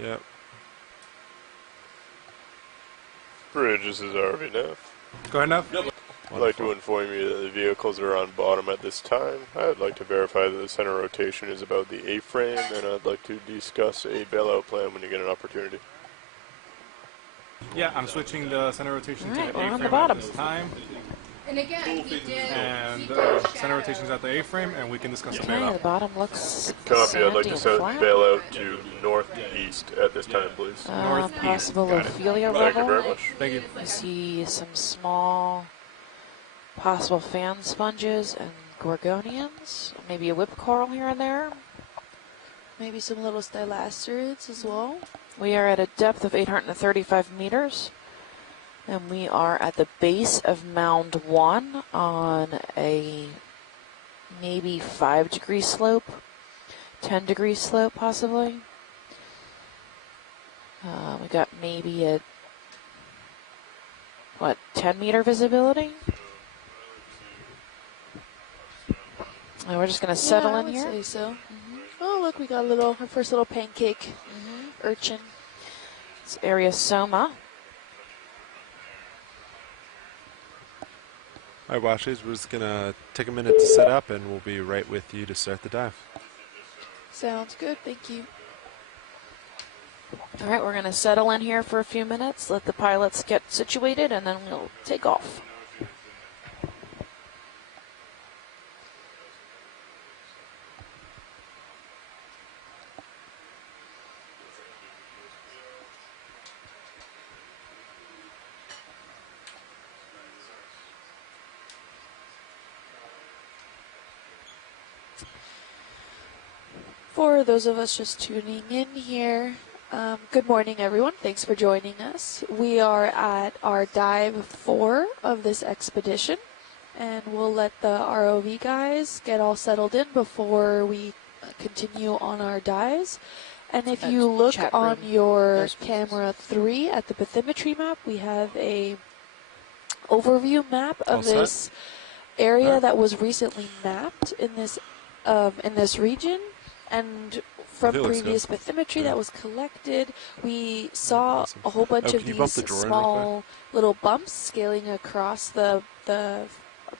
Yep. Bridge, this is ROV now. Go ahead now. I'd like to inform you that the vehicles are on bottom at this time. I'd like to verify that the center rotation is about the A-frame, and I'd like to discuss a bailout plan when you get an opportunity. Yeah, I'm switching the center rotation to the we're on the A-frame bottom. at this time. And again, he did. And center rotation's at the A-frame, and we can discuss the Okay, the bailout. bottom looks Copy, I'd like sandy to and set flat. bailout to northeast at this time, please. Northeast. Possible Got it. Ophelia Thank you very rubble. much. Thank you. I see some small possible fan sponges and gorgonians. Maybe a whip coral here and there. Maybe some little stylasterids as well. We are at a depth of 835 meters. And we are at the base of Mound 1 on a maybe 5-degree slope, 10-degree slope possibly. We got maybe a, 10-meter visibility? And we're just going to settle in here. I would say so. Oh, look, we got our first little pancake urchin. It's area Soma. All right, Washies, we're just going to take a minute to set up, and we'll be right with you to start the dive. Sounds good, thank you. All right, we're going to settle in here for a few minutes, let the pilots get situated, and then we'll take off. For those of us just tuning in here, good morning, everyone. Thanks for joining us. We are at our dive 4 of this expedition, and we'll let the ROV guys get all settled in before we continue on our dives. And if you look on your camera 3 at the bathymetry map, we have a overview map of this area that was recently mapped in this region. And from previous bathymetry that was collected, we saw a whole bunch of these small little bumps scaling across the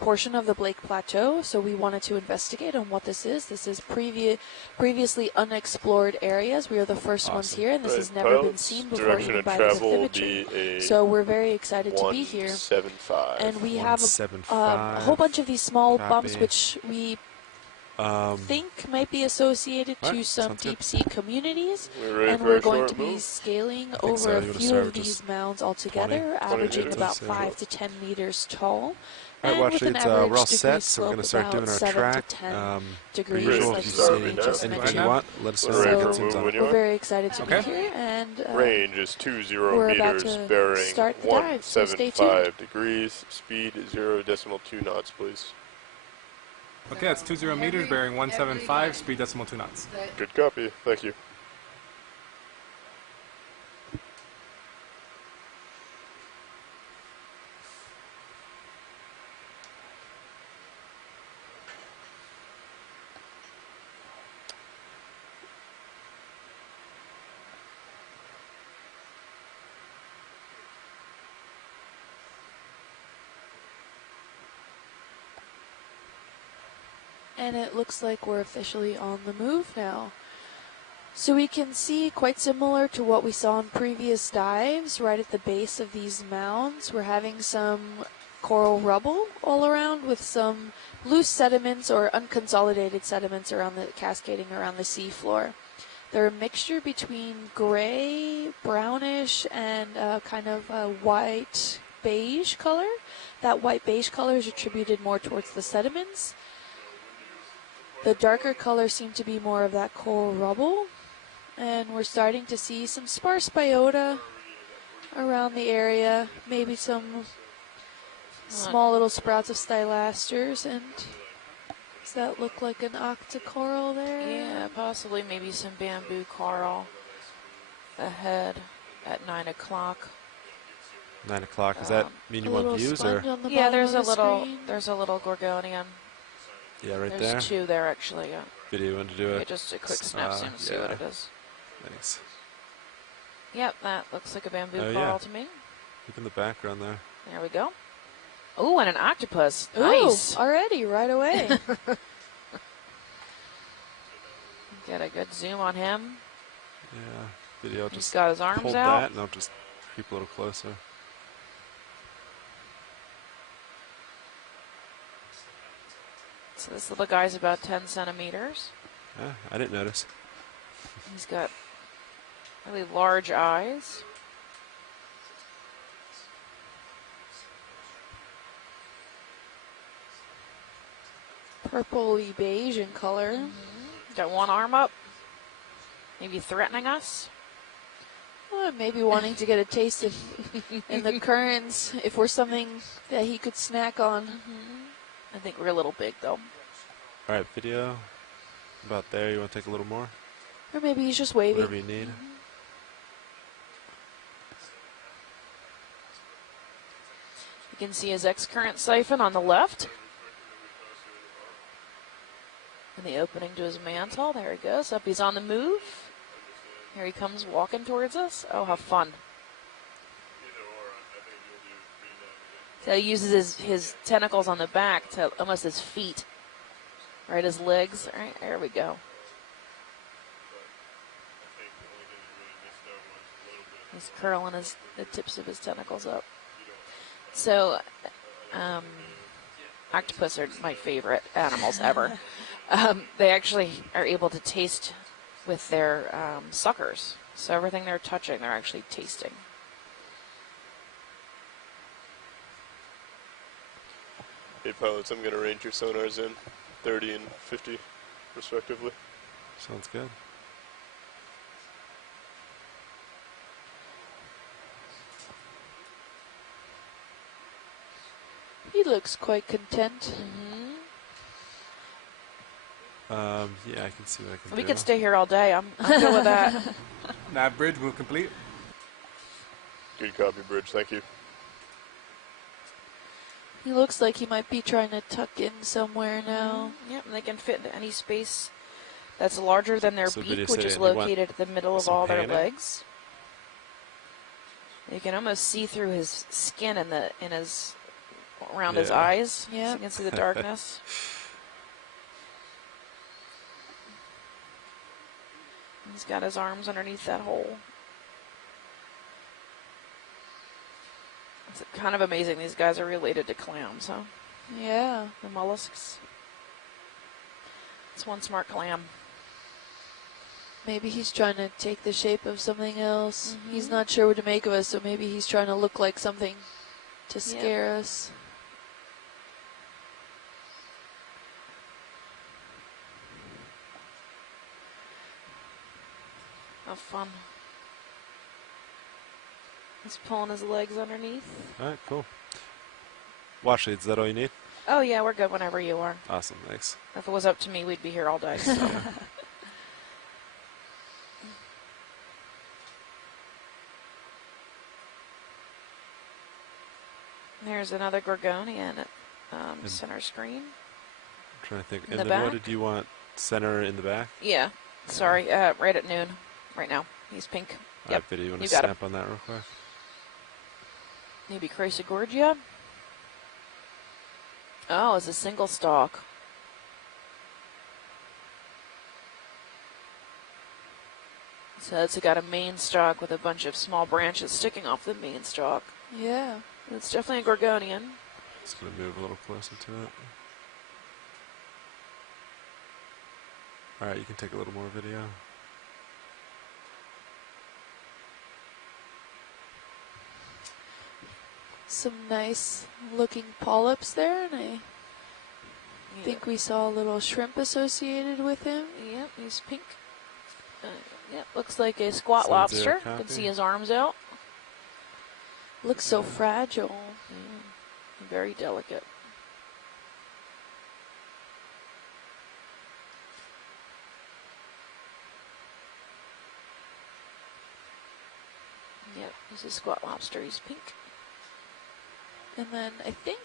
portion of the Blake Plateau. So we wanted to investigate on what this is. This is previously unexplored areas. We are the first ones here, and this has never been seen before even by the bathymetry. So we're very excited to be here. And we have a whole bunch of these small bumps, which we think might be associated to some deep sea communities, and we're going to be scaling over a few of these mounds altogether, averaging about 5 to 10 meters tall. All right, and Watch, we're all set, so we're going to start doing our track. Degrees, usual, like if you see anything you want, let us know. So we're very excited to be here, and range is 20 meters, bearing 175 degrees, speed 0.2 knots, please. Okay, that's 20 meters, bearing 175, speed 0.2 knots. Good copy, thank you. And it looks like we're officially on the move now. So we can see, quite similar to what we saw in previous dives, right at the base of these mounds, we're having some coral rubble all around with some loose sediments or unconsolidated sediments around cascading around the seafloor. They're a mixture between gray, brownish, and kind of a white beige color. That white beige color is attributed more towards the sediments. The darker colors seem to be more of that coral rubble, and we're starting to see some sparse biota around the area, maybe some small little sprouts of stylasters, and does that look like an octocoral there? Yeah, possibly maybe some bamboo coral ahead at 9 o'clock. 9 o'clock, does that mean you want views? Or? Yeah, there's a little gorgonian. Yeah, right there. There's 2 there, actually. Yeah. Video, you want to do it? Yeah, just a quick snap zoom to see what it is. Thanks. Yep, that looks like a bamboo Oh, coral yeah. to me. Look in the background there. There we go. Ooh, and an octopus. Ooh, Nice. already, right away. Get a good zoom on him. Yeah. Video He's just got his arms hold out. that, and I'll just keep a little closer. So this little guy's about 10 centimeters. I didn't notice. He's got really large eyes. Purpley beige in color. Got one arm up. Maybe threatening us. Maybe wanting to get a taste of in the currents if we're something that he could snack on. I think we're a little big though. All right, video. About there. You want to take a little more? Or maybe he's just waving. Whatever you need. You can see his X-current siphon on the left. And the opening to his mantle. There he goes. Up, he's on the move. Here he comes walking towards us. Oh, how fun. So he uses his tentacles on the back to almost his feet. Right, his legs. All right, there we go. He's curling the tips of his tentacles up. So, octopus are my favorite animals ever. They actually are able to taste with their suckers. So everything they're touching, they're actually tasting. Hey pilots, I'm going to range your sonars in 30 and 50 respectively. Sounds good. He looks quite content. Yeah, I can see what I can do. We could stay here all day. I'm good with that. Nav bridge move complete. Good copy, Bridge. Thank you. He looks like he might be trying to tuck in somewhere now. Yep, and they can fit into any space that's larger than their So beak, video which said is you want located at the middle of some all their panic? legs. You can almost see through his skin in his around his Yeah. eyes. Yeah. So you can see the darkness. He's got his arms underneath that hole. It's kind of amazing these guys are related to clams, huh? Yeah. The mollusks. It's one smart clam. Maybe he's trying to take the shape of something else. He's not sure what to make of us, so maybe he's trying to look like something to scare us. How fun. He's pulling his legs underneath. All right, cool. Wash leads, is that all you need? Oh, yeah, we're good whenever you are. Awesome, thanks. If it was up to me, we'd be here all day. So. There's another Gorgonian at center screen. I'm trying to think. In And the then what back? did you want? Center in the back? Yeah, sorry, right at noon, right now. He's pink. All Yep, right, video, you want you to got snap on that real quick? maybe Chrysogorgia. Oh, it's a single stalk. So it's got a main stalk with a bunch of small branches sticking off the main stalk. Yeah. It's definitely a Gorgonian. Just going to move a little closer to it. All right, you can take a little more video. Some nice looking polyps there, and I think we saw a little shrimp associated with him. Yep, he's pink. Yep, looks like a squat Sounds lobster. zero You can copy. see his arms out. Looks so fragile. Very delicate. Yep, he's a squat lobster. He's pink. And then I think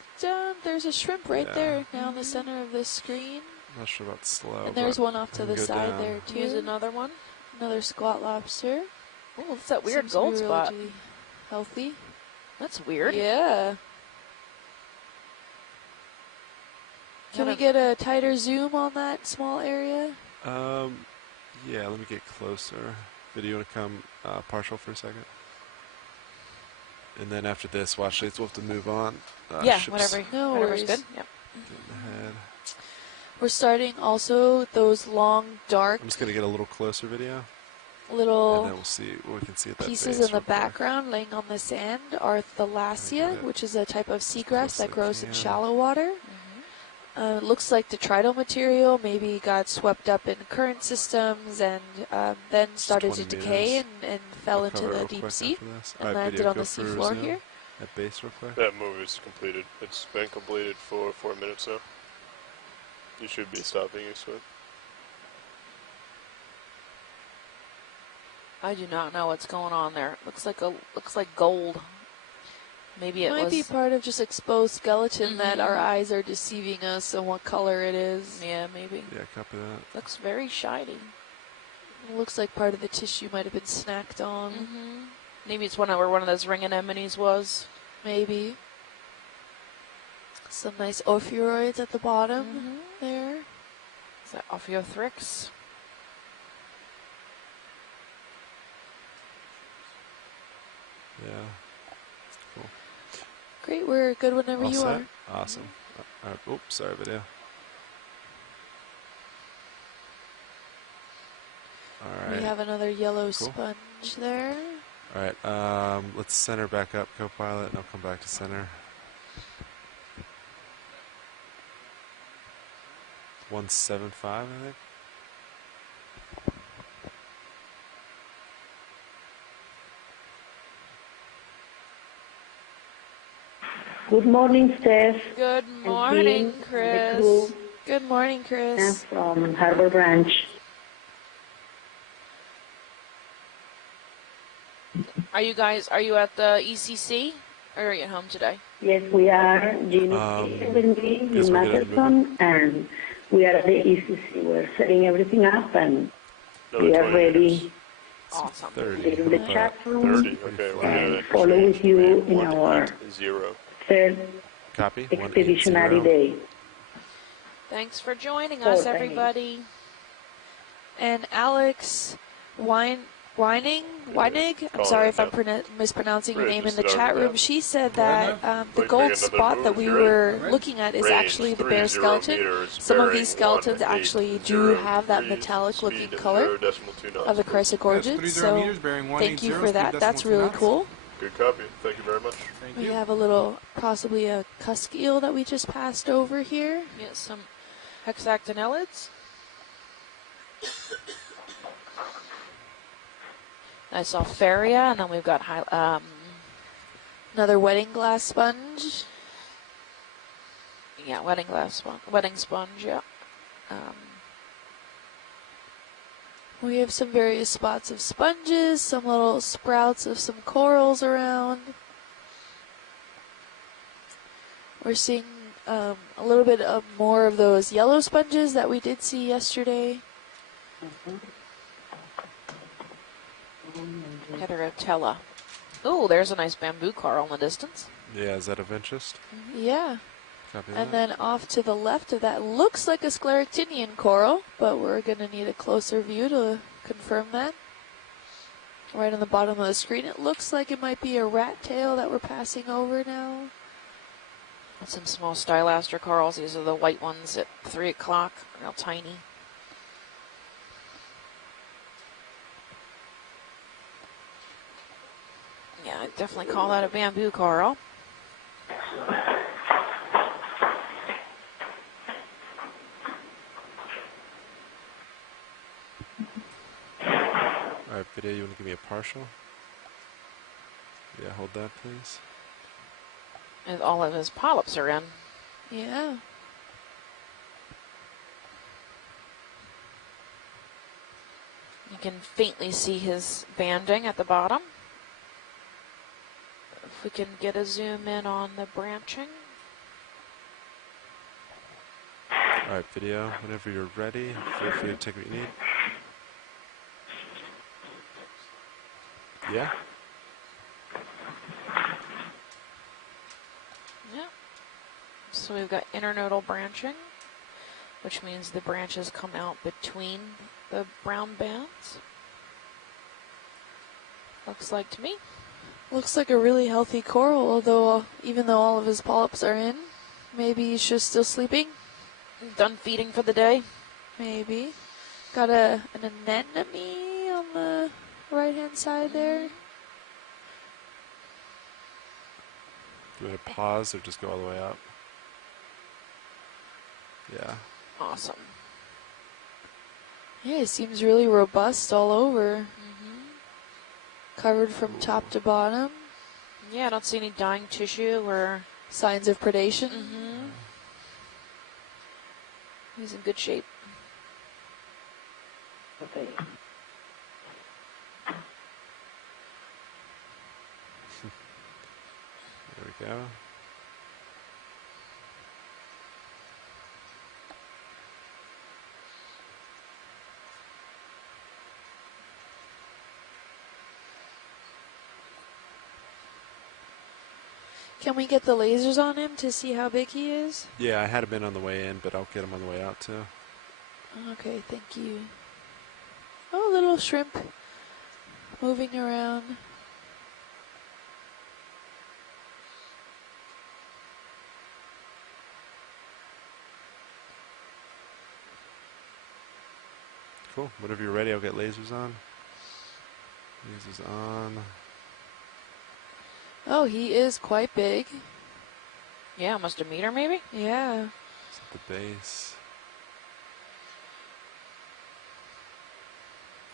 there's a shrimp right Yeah. there down the center of this screen. I'm not sure about slow. And there's but one off to I the can go side down. there Here's too. another one. Another squat lobster. Oh, it's that weird Seems gold to be spot. really healthy. That's weird. Yeah. Can we get a tighter zoom on that small area? Yeah, let me get closer. Video, you want to come partial for a second? And then after this, watch this, we'll have to move on. Yeah, ships whatever's good. Yep. getting ahead. We're starting also those long, dark I'm just going to get a little closer video. And little then we'll see what we can see at that pieces base in the real quick. background laying on the sand are thalassia, Okay. which is a type of seagrass close that as I grows in can. shallow water. It looks like detrital material maybe got swept up in current systems and then started to 20 decay meters. and fell I'll into cover it the real deep quick sea after this. and Alright, landed video, on go the for seafloor zoom here. at base real quick. That move is completed. It's been completed for 4 minutes now. You should be stopping your swim. I do not know what's going on there. Looks like gold. Maybe it Might was. be part of just exposed skeleton that Mhm. our eyes are deceiving us on what color it is. Yeah, maybe. Yeah, copy that. Looks very shiny. It looks like part of the tissue might have been snacked on. Maybe it's where one of those ring anemones was. Maybe. Some nice ophiuroids at the bottom there. Is that Ophiothrix? Yeah. Cool. Great, we're good whenever All you set? are. Awesome. Oops, sorry, video. All We right. have another yellow Cool. sponge there. All right. Let's center back up, co-pilot, and I'll come back to center. 175, I think. Good morning, Steph. Good and morning, team, Chris. the crew. Good morning, I'm Chris. from Harbor Branch. Are you at the ECC? Or are you at home today? Yes, we are. Jean is here with me guess in we're getting Masterson, and we are at the ECC. We're setting everything up, and Another we are 20 ready meters. Awesome. 30. in the but chat room 30. Okay, we're and gonna follow change with you to in our 180. third Copy. expeditionary 180. day. Thanks for joining Oh, us, thanks. everybody. And Alex Weinig, I'm sorry if I'm mispronouncing your Great, name in just the sit chat over room. there. She said Go ahead, that the Like, gold make another spot move, that we you ready? were Alright. looking at is Range actually the bear 30 skeleton. meters, Some of bearing these skeletons actually do 180 have that degrees, metallic looking speed color 0.2 knots. of the Yes, chrysogorgids. 30 So meters, bearing thank you 180, for speed that. That's decimal 2 really knots. cool. Good copy. Thank you very much. Thank We you. have a little, possibly a cusk eel that we just passed over here. Get some hexactinellids. I saw Faria, and then we've got Another wedding glass sponge. wedding sponge. Yeah. We have some various spots of sponges, some little sprouts of some corals around. We're seeing a little bit of more of those yellow sponges that we did see yesterday. Heterotella. Oh, there's a nice bamboo coral in the distance. Yeah, is that of interest? Yeah. Copy And that. then off to the left of that looks like a scleractinian coral, but we're going to need a closer view to confirm that. Right on the bottom of the screen, it looks like it might be a rat tail that we're passing over now. Some small stylaster corals. These are the white ones at 3 o'clock. Real tiny. Yeah, I'd definitely call that a bamboo coral. All right, video, you want to give me a partial? Yeah, hold that, please. And all of his polyps are in. Yeah. You can faintly see his banding at the bottom. If we can get a zoom in on the branching. All right, video, whenever you're ready, feel free to take what you need. Yeah. Yeah. So we've got internodal branching, which means the branches come out between the brown bands. Looks like to me. Looks like a really healthy coral, although even though all of his polyps are in, maybe he's just still sleeping. Done feeding for the day. Maybe. Got an anemone on the right-hand side there. Do you want to pause or just go all the way up? Yeah. Awesome. Yeah, he seems really robust all over. Covered from top to bottom. Yeah, I don't see any dying tissue or signs of predation. He's in good shape. Okay. There we go. Can we get the lasers on him to see how big he is? Yeah, I had him in on the way in, but I'll get him on the way out too. Okay, thank you. Oh, little shrimp moving around. Cool. Whenever you're ready, I'll get lasers on. Lasers on. Oh, he is quite big. Yeah, almost a meter maybe? Yeah. It's at the base.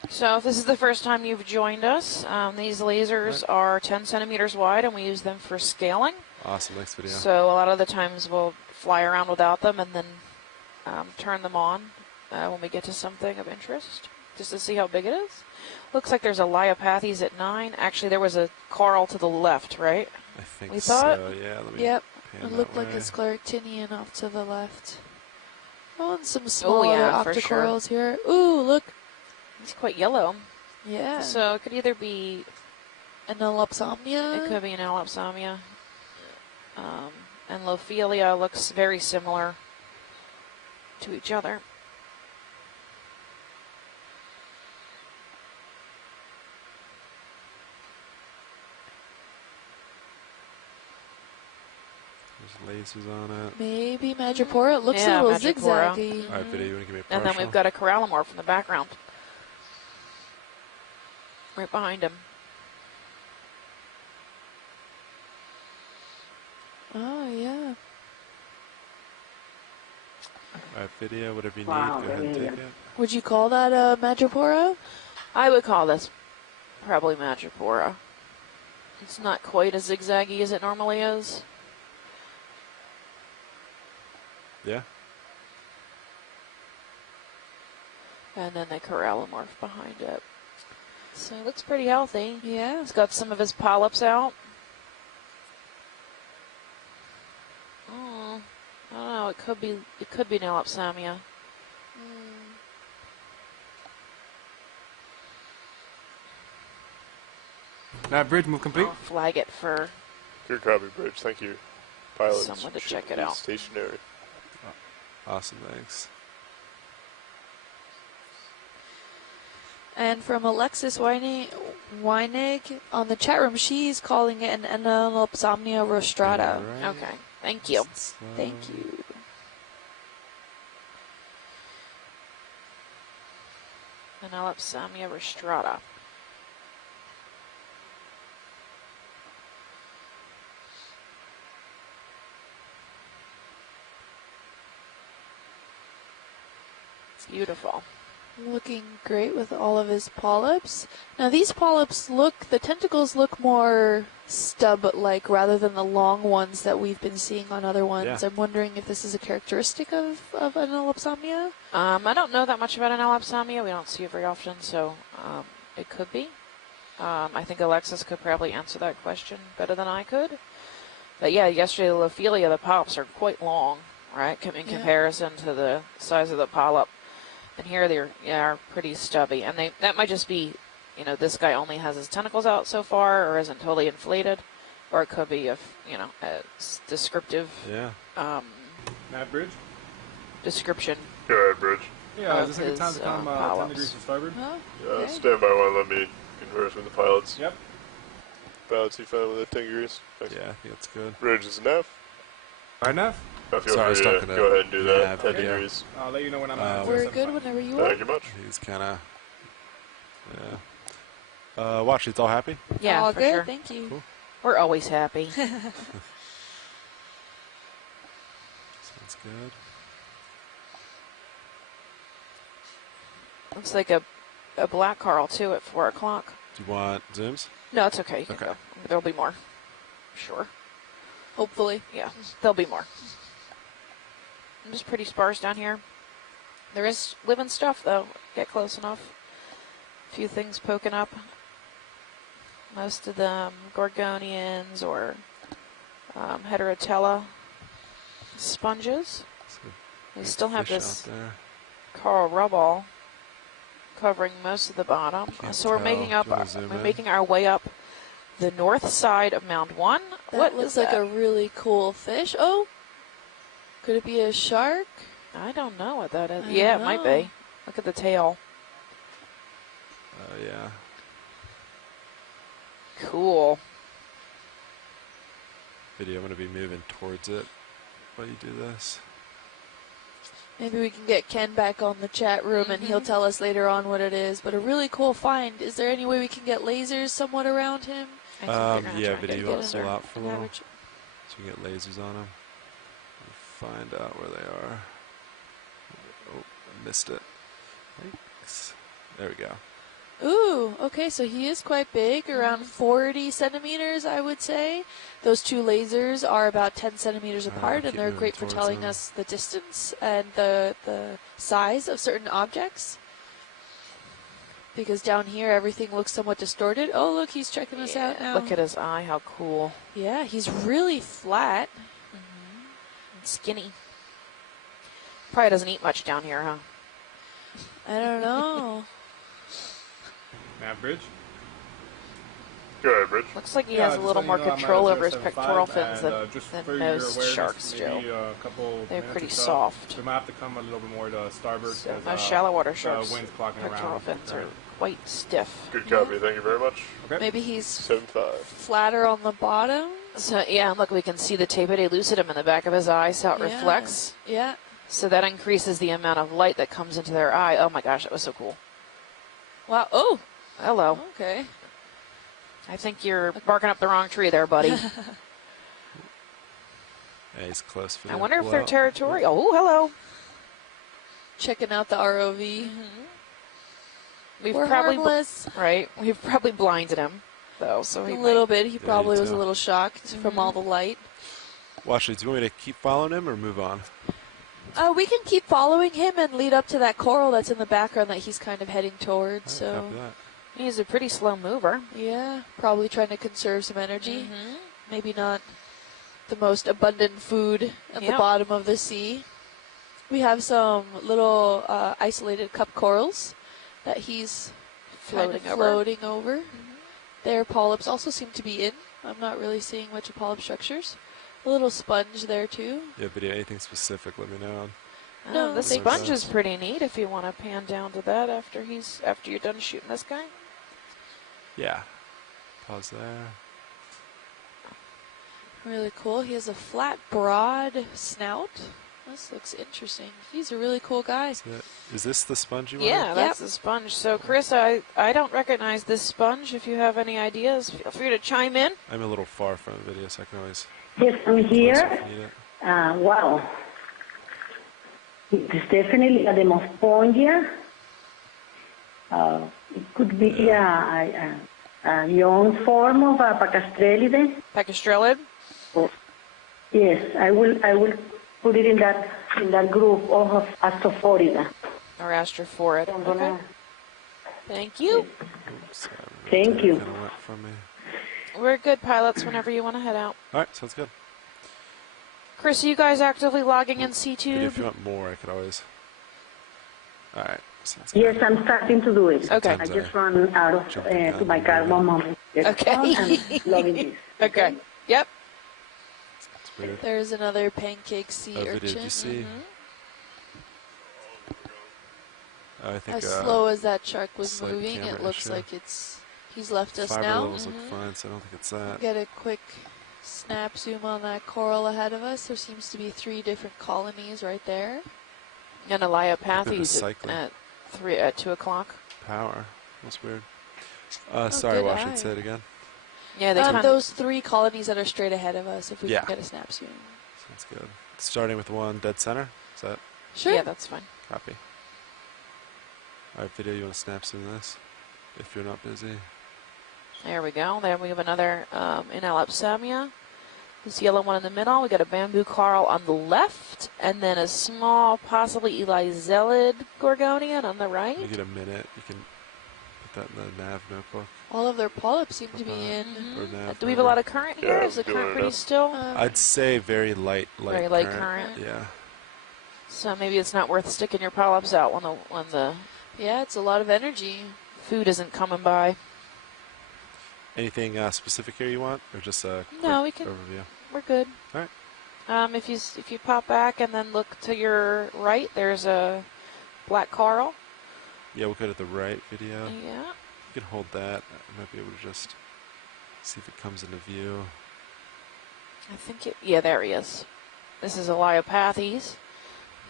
So if this is the first time you've joined us, these lasers are 10 centimeters wide and we use them for scaling. Awesome, next video. So a lot of the times we'll fly around without them and then turn them on when we get to something of interest, just to see how big it is. Looks like there's a Leiopathes at 9. Actually, there was a coral to the left, right? I think we thought? so, yeah. Let me Yep. pan It looked that like way. a scleractinian off to the left. Oh, and some small yeah, other for sure. octocorals here. Ooh, look. It's quite yellow. Yeah. So it could either be... An Elopsomnia. It could be an Elopsomnia. And Lophelia looks very similar to each other. There's lasers on it. Maybe Madrepora. It looks Yeah, a little Madrepora. zigzaggy. Alright, video, you want to give me a partial? And then we've got a Corallimorph in the background. Right behind him. Oh, yeah. Alright, video, whatever you Wow, need, go ahead and there take you it. Would you call that a Madrepora? I would call this probably Madrepora. It's not quite as zigzaggy as it normally is. Yeah? And then the Corallimorph behind it. So it looks pretty healthy. Yeah. He's got some of his polyps out. I don't know. It could be an Elopsomnia. That bridge move complete. I'll flag it for Good copy, Bridge. Thank you. Pilots someone to should check it be out. stationary. Awesome, thanks. And from Alexis Weinig on the chat room, she's calling it an Elopsomnia rostrata. Alright. Okay. Thank you. Slow. Thank you. An Elopsomnia rostrata. It's beautiful. Looking great with all of his polyps. Now these polyps the tentacles look more stub-like rather than the long ones that we've been seeing on other ones. Yeah. I'm wondering if this is a characteristic of an Elopsomnia. I don't know that much about an Elopsomnia. We don't see it very often, so it could be. I think Alexis could probably answer that question better than I could. But yeah, yesterday the Lophelia, the polyps are quite long, right, in comparison to the size of the polyp. And here they are pretty stubby, and that might just be you know, this guy only has his tentacles out so far or isn't totally inflated, or it could be a, you know, a descriptive Yeah. Matt Bridge? description. Go ahead, Bridge. Yeah, Of is this a good time his, to come 10 power-ups. degrees to starboard? Oh, Yeah, okay. stand by one. Let me converse with the pilots. Yep. Pilots, you fine with the 10 degrees? Thanks. Yeah, I think that's good. Bridge is enough. Right enough? I feel Sorry, I was free to talking to go ahead and do that. Nav 10 video. degrees. I'll let you know when I'm at We're 075. good whenever you are. Thank you much. He's kind of. Yeah. Watch, it's all happy? Yeah, All for good, sure. thank you. Cool. We're always happy. Sounds good. Looks like a black Carl too at 4 o'clock. Do you want zooms? No, it's okay. You can Okay. go. There'll be more. Sure. Hopefully. Yeah, there'll be more. I'm just pretty sparse down here. There is living stuff though. Get close enough. A few things poking up. Most of them Gorgonians or Heterotella sponges. We still have Fish this out there. coral rubble covering most of the bottom. Can't So we're tell. making up. Do you wanna zoom We're in? making our way up the north side of Mound 1. That What looks is like that? a really cool fish. Oh, could it be a shark? I don't know what that is. I Yeah, don't it might know. be. Look at the tail. Yeah. Cool. Video, I'm going to be moving towards it while you do this. Maybe we can get Ken back on the chat room and he'll tell us later on what it is. But a really cool find. Is there any way we can get lasers somewhat around him? I think they're gonna Yeah, try and video, get I'll closer. pull out for a An little. average- So we can get lasers on them. Find out where they are. Oh, I missed it. Thanks. There we go. Ooh, okay, so he is quite big, around 40 centimeters, I would say. Those two lasers are about 10 centimeters Alright, apart, I'll and keep they're moving great for towards telling them. us the distance and the size of certain objects. Because down here, everything looks somewhat distorted. Oh, look, he's checking us out now. Look at his eye. How cool. Yeah, he's really flat. And skinny. Probably doesn't eat much down here, huh? I don't know. Matt Bridge? Go ahead, Bridge. Looks like he Yeah, has a just little letting more you know I'm at control over his 075, pectoral fins and, just than for your most awareness, sharks, Joe. maybe a couple They're minutes pretty or so. soft. We might have to come a little bit more to starboard. So 'cause, most shallow water the sharks' wind's clocking pectoral around. fins are quite stiff. Good copy. Thank you very much. Okay. Maybe he's 7-5. flatter on the bottom. So yeah, and look, we can see the tapetum lucidum in the back of his eye, so it Yeah. reflects. Yeah. So that increases the amount of light that comes into their eye. Oh my gosh, that was so cool. Wow. Oh, Hello. okay. I think you're barking up the wrong tree there, buddy. Yeah, he's close for I the wonder if they're blowout. territorial. Oh, hello. Checking out the ROV. We've We're probably harmless. right. We've probably blinded him, though. So A he little might- bit. He probably was a too. little shocked from all the light. Watch it. Do you want me to keep following him or move on? We can keep following him and lead up to that coral that's in the background that he's kind of heading towards. Alright, So, copy that. He's a pretty slow mover. yeah, probably trying to conserve some energy. Maybe not the most abundant food at the Yep. bottom of the sea. We have some little isolated cup corals that he's Floating kind of over. floating over. Their polyps also seem to be in. I'm not really seeing much of polyp structures. A little sponge there too. Yeah, video, anything specific, let me know. No, The thanks. sponge is pretty neat if you want to pan down to that after you're done shooting this guy. Yeah. Pause there. Really cool. He has a flat, broad snout. This looks interesting. He's a really cool guy. Is this the sponge you want? Yeah, that's the sponge. So, Chris, I don't recognize this sponge. If you have any ideas, feel free to chime in. I'm a little far from the video, so I can always Yes, I'm closer here. if you need it. Wow. It's definitely a demospongia. It could be a young form of a pacastrelide. Pacastrelid. Yes, I will put it in that group of Astrophorida. Or astrophorid. I'm Okay. gonna- Thank you. Oops, Thank you. Kind of went from me. We're good pilots whenever you want to head out. All right, sounds good. Chris, are you guys actively logging in Video, if you C2? want more, I could always. All right. Sounds Yes, good. I'm starting to do it. Okay. I just run out of to my car. One moment. Yes, Okay. and logging this. Okay. Yep. It's weird. There's another pancake sea Oh, video, urchin. did you see? I think As slow as that shark was slight moving, camera it looks issue. like he's left us fiber now. levels look fine, so I don't think it's that. Get a quick snap zoom on that coral ahead of us. There seems to be 3 different colonies right there. And Elaeopathes cycling. at 2 o'clock. Power. That's weird. Oh, Sorry, good Washington. eye. Say it again. Yeah, they kind of. Those 3 colonies that are straight ahead of us, if we Yeah. can get a snap zoom. Sounds good. Starting with one dead center. Is that Sure. Yeah, that's fine. copy? All right, video. You want to snap zoom this? If you're not busy. There we go. Then we have another in Alapsamia. This yellow one in the middle. We got a bamboo coral on the left, and then a small, possibly Elizellid gorgonian on the right. You get a minute. You can put that in the nav notebook. All of their polyps seem to be in. Or nav Do we have a lot of current here? Yeah, Is the doing current it pretty up. still? I'd say very light Very light current. Yeah. So maybe it's not worth sticking your polyps out when the Yeah, it's a lot of energy. food isn't coming by. Anything specific here you want, or just a quick No, we can. overview? We're good. All right. If you pop back and then look to your right, there's a black coral. Yeah, we'll go to the right video. Yeah. You can hold that. I might be able to just see if it comes into view. I think it. Yeah, there he is. This is Elaeopathes.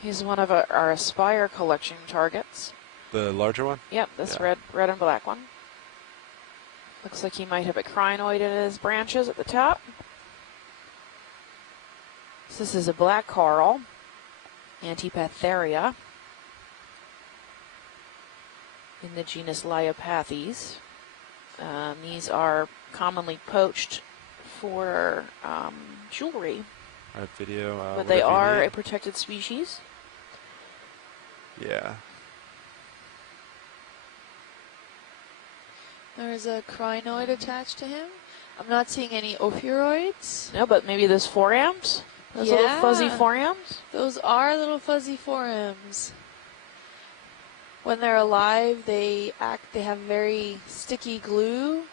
He's one of our Aspire collection targets. The larger one? Yep, this Yeah. red and black one. Looks like he might have a crinoid in his branches at the top. So this is a black coral, Antipatheria, in the genus Leiopathes. These are commonly poached for jewelry, All right, video. but they whatever you are need. a protected species. Yeah. There is a crinoid attached to him. I'm not seeing any ophiuroids. No, but maybe those forams? Those little fuzzy Yeah. forams? Those are little fuzzy forams. When they're alive, they have very sticky glue,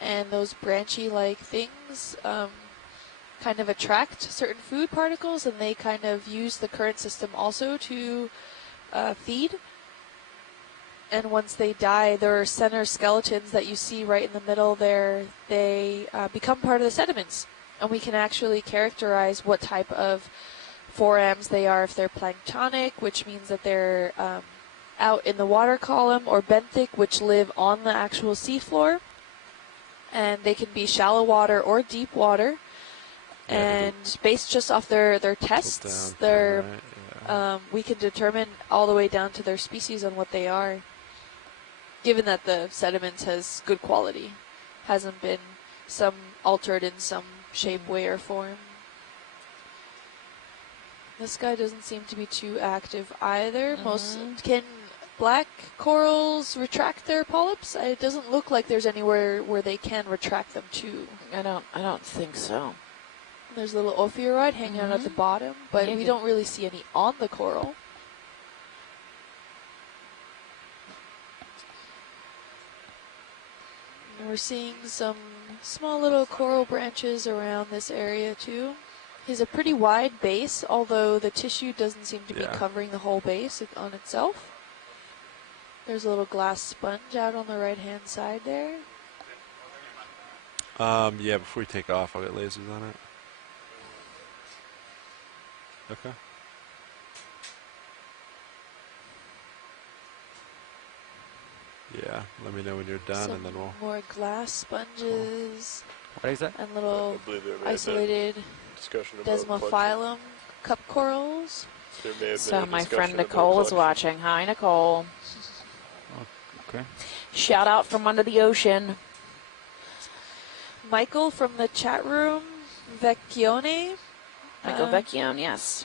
and those branchy-like things kind of attract certain food particles, and they kind of use the current system also to feed. And once they die, their center skeletons that you see right in the middle there, they become part of the sediments. And we can actually characterize what type of forams they are, if they're planktonic, which means that they're out in the water column, or benthic, which live on the actual seafloor. And they can be shallow water or deep water. Yeah, And based just off their tests, down, their right, yeah. we can determine all the way down to their species on what they are, given that the sediment has good quality, hasn't been altered in some shape, way, or form. This guy doesn't seem to be too active either. Can black corals retract their polyps? It doesn't look like there's anywhere where they can retract them to. I don't think so. There's a little ophiuroid hanging out at the bottom, but Yeah, we good. don't really see any on the coral. And we're seeing some small little coral branches around this area too. He's a pretty wide base, although the tissue doesn't seem to be Yeah. covering the whole base on itself. There's a little glass sponge out on the right-hand side there. Yeah, before we take off, I'll get lasers on it. Okay. Yeah, let me know when you're done, Some and then we'll. more glass sponges What is that? and I little believe there may have been isolated discussion about desmophyllum cup corals. There may have So been a my discussion friend about Nicole is collection. watching. Hi, Nicole. Okay. Shout out from under the ocean. Michael from the chat room, Vecchione. Michael Vecchione, yes.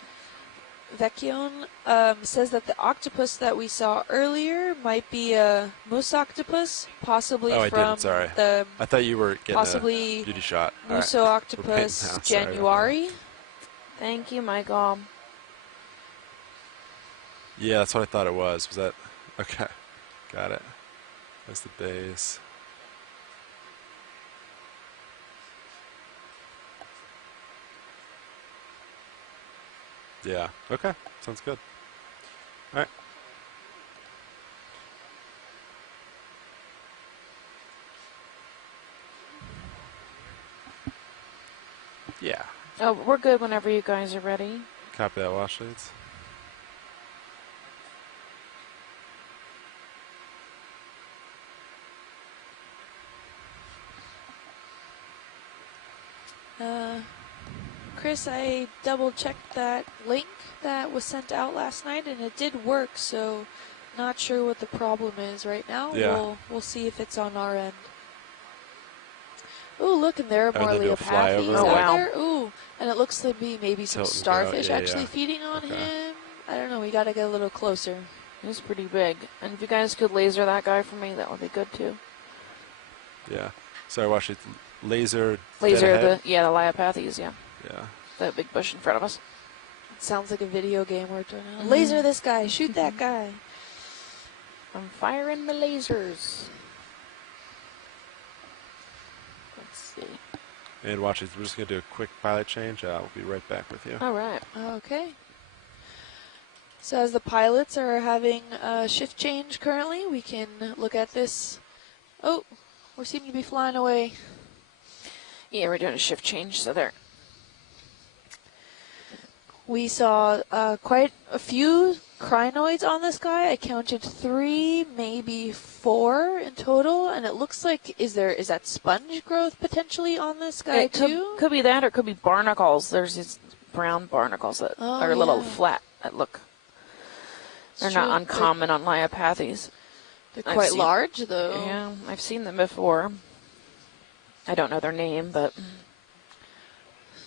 Vecchione says that the octopus that we saw earlier might be a moose octopus, possibly Oh, I from didn't, sorry. the I thought you were getting possibly a beauty shot. All right. muso octopus We're painting now, sorry. januari. Thank you, Michael. Yeah, that's what I thought it was. Was that Okay, got it. That's the base. Yeah, okay, sounds good. All right. Yeah, Oh, we're good whenever you guys are ready. copy that, watch leads. Chris, I double checked that link that was sent out last night, and it did work. So, not sure what the problem is right now. Yeah. We'll see if it's on our end. Ooh, look, and there are Oh, more and they do a Leopathes flyover, out like- there. Ooh, and it looks to be maybe some Tilt and go out. starfish Yeah, actually yeah. feeding on Okay. him. I don't know. We got to get a little closer. He's pretty big. And if you guys could laser that guy for me, that would be good too. Yeah. Sorry, watch it. Laser. dead Laser ahead. the Leopathes, yeah. Yeah. That big bush in front of us. It sounds like a video game we're doing. Laser this guy. Shoot that guy. I'm firing my lasers. Let's see. And watch it. We're just gonna do a quick pilot change. We'll be right back with you. All right. Okay. So as the pilots are having a shift change currently, we can look at this. Oh, we seem to be flying away. Yeah, we're doing a shift change, so there. We saw quite a few crinoids on this guy. I counted 3, maybe 4 in total, and it looks like is that sponge growth potentially on this guy It too? could be that, or it could be barnacles. There's these brown barnacles that Oh, are a little yeah. flat that look. They're It's not true. uncommon on Leopathes. They're I've quite seen- large though. Yeah, I've seen them before. I don't know their name, but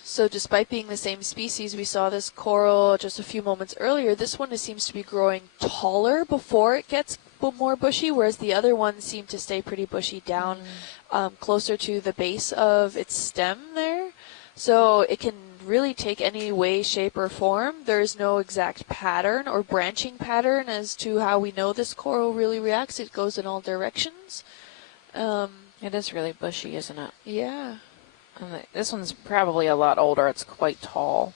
So despite being the same species, we saw this coral just a few moments earlier. This one seems to be growing taller before it gets more bushy, whereas the other ones seem to stay pretty bushy down closer to the base of its stem there. So it can really take any way, shape, or form. There is no exact pattern or branching pattern as to how we know this coral really reacts. It goes in all directions. it is really bushy, isn't it? Yeah. And this one's probably a lot older. It's quite tall.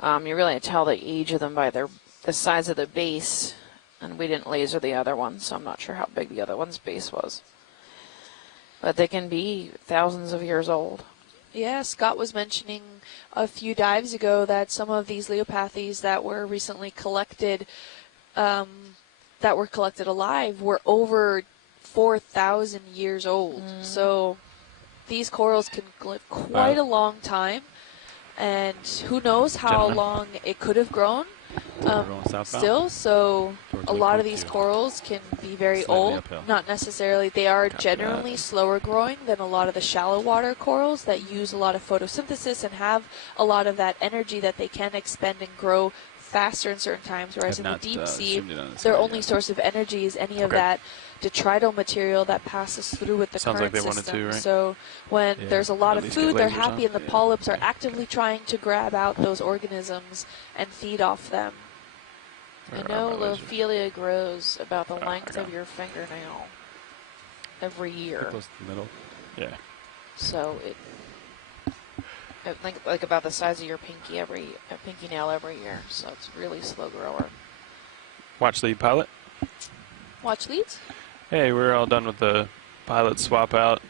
You really tell the age of them by the size of the base. And we didn't laser the other one, so I'm not sure how big the other one's base was. But they can be thousands of years old. Yeah, Scott was mentioning a few dives ago that some of these Leopathes that were recently collected, alive, were over 4,000 years old. So these corals can live quite a long time, and who knows how Gentlemen. long it could have grown. We're going southbound. Still, so Towards a lot of Waypoint these 2. corals can be very Slightly old. uphill. Not necessarily. They are Copy generally that. slower growing than a lot of the shallow water corals that use a lot of photosynthesis and have a lot of that energy that they can expend and grow faster in certain times. Whereas Have in the not, deep sea, zoomed in on this their side only yet. source of energy is any of Okay. that detrital material that passes through with the Sounds current like they wanted system. to, right? So when Yeah, there's a lot at of least food, get they're lasers happy, on. and the Yeah. polyps are actively trying to grab out those organisms and feed off them. I Where are know my lasers? Lophelia grows about the I length got of your fingernail every Get year. close to the middle. Yeah. So I think like about the size of your pinky nail every year. So it's really slow grower. Watch lead pilot. Watch leads. Hey, we're all done with the pilot swap out.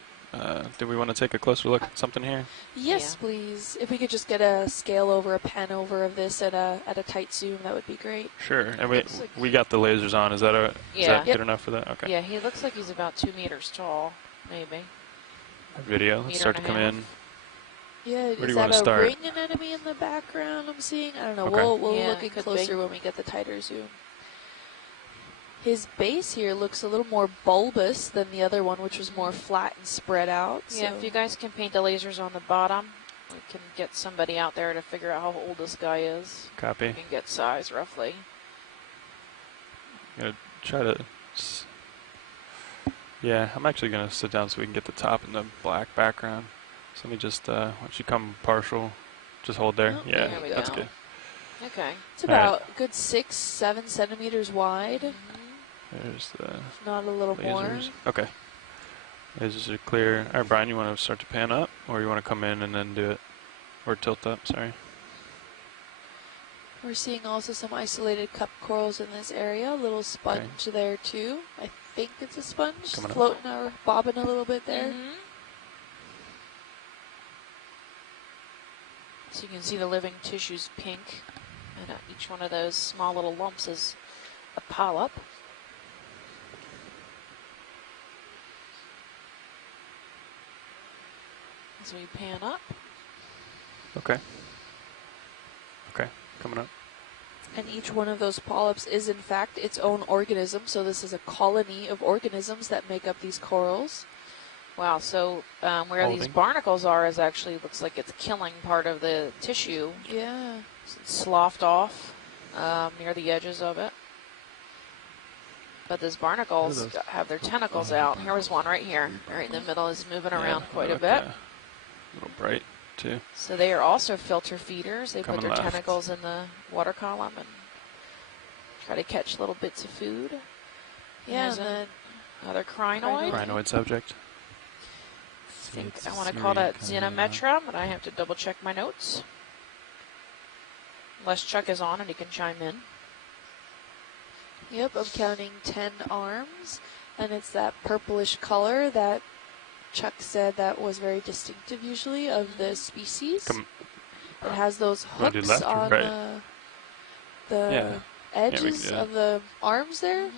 Do we want to take a closer look at something here? Yes, Yeah. please. If we could just get a scale over, a pen over of this at a tight zoom, that would be great. Sure. And we Looks like- we got the lasers on. Is that is Yeah. that Yep. good enough for that? Okay. Yeah, he looks like he's about 2 meters tall, maybe. Video. Let's Meter start to and a come half. in. Yeah, do is you that wanna a start? ring anemone in the background I'm seeing? I don't know. Okay. We'll Yeah, look it at could closer be. when we get the tighter zoom. His base here looks a little more bulbous than the other one, which was more flat and spread out. Yeah, so- if you guys can paint the lasers on the bottom, we can get somebody out there to figure out how old this guy is. Copy. We can get size roughly. I'm gonna try to. Yeah, I'm actually gonna sit down so we can get the top in the black background. So let me just why don't you come partial? Just hold there. Oh, Yeah, there we that's go. good. Okay. It's All right. about a good 6-7 centimeters wide. There's the Not a little more. lasers. Okay. Lasers are clear. All right, Brian, you want to start to pan up, or you want to come in and then do it? Or tilt up, sorry. We're seeing also some isolated cup corals in this area. A little sponge there too. I think it's a sponge Coming up. floating or bobbing a little bit there. So you can see the living tissue's pink, and each one of those small little lumps is a polyp. As we pan up. Okay. Okay, coming up. And each one of those polyps is in fact its own organism. So this is a colony of organisms that make up these corals. Wow, so where these barnacles are is actually looks like it's killing part of the tissue. Yeah. It's sloughed off near the edges of it. But those barnacles have their tentacles out. Here was one right here, right in the middle, is moving around quite a bit. A little bright, too. So they are also filter feeders. They Coming put their left. tentacles in the water column and try to catch little bits of food. Yeah, And and then another crinoid. Crinoid subject. I think I want to call that Xenometra, but I have to double check my notes. Unless Chuck is on and he can chime in. Yep, I'm counting 10 arms, and it's that purplish color that Chuck said that was very distinctive usually of the species. It has those Wanna do hooks left or on right? the edges of the arms there.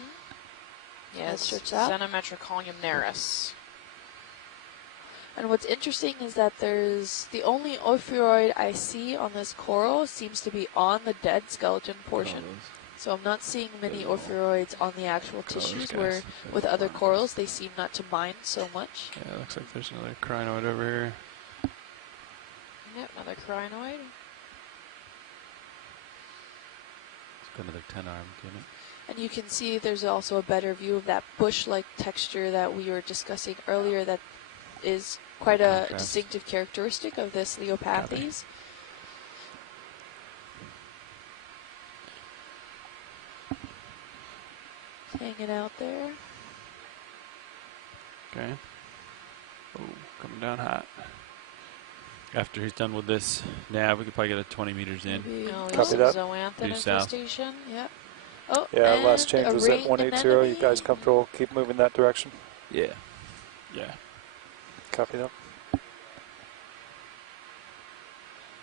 Yes, stretch out. Xenometra columnaris. And what's interesting is that there's the only ophiuroid I see on this coral seems to be on the dead skeleton portion. So I'm not seeing many ophiuroids on the actual tissues, where with other corals they seem not to mind so much. Yeah, looks like there's another crinoid over here. Yep, another crinoid. It's got another 10 armed unit. And you can see there's also a better view of that bush-like texture that we were discussing earlier that is quite a distinctive characteristic of this Leopathes. Hanging out there. Okay. Oh, coming down hot. After he's done with this nav, we could probably get a 20 meters in. Copy that. Zoanthid Due south. infestation. Yeah. Oh, Yeah, and last change a was at ring 180. You anemone. guys comfortable? Keep moving that direction. Yeah. Yeah. Copy that.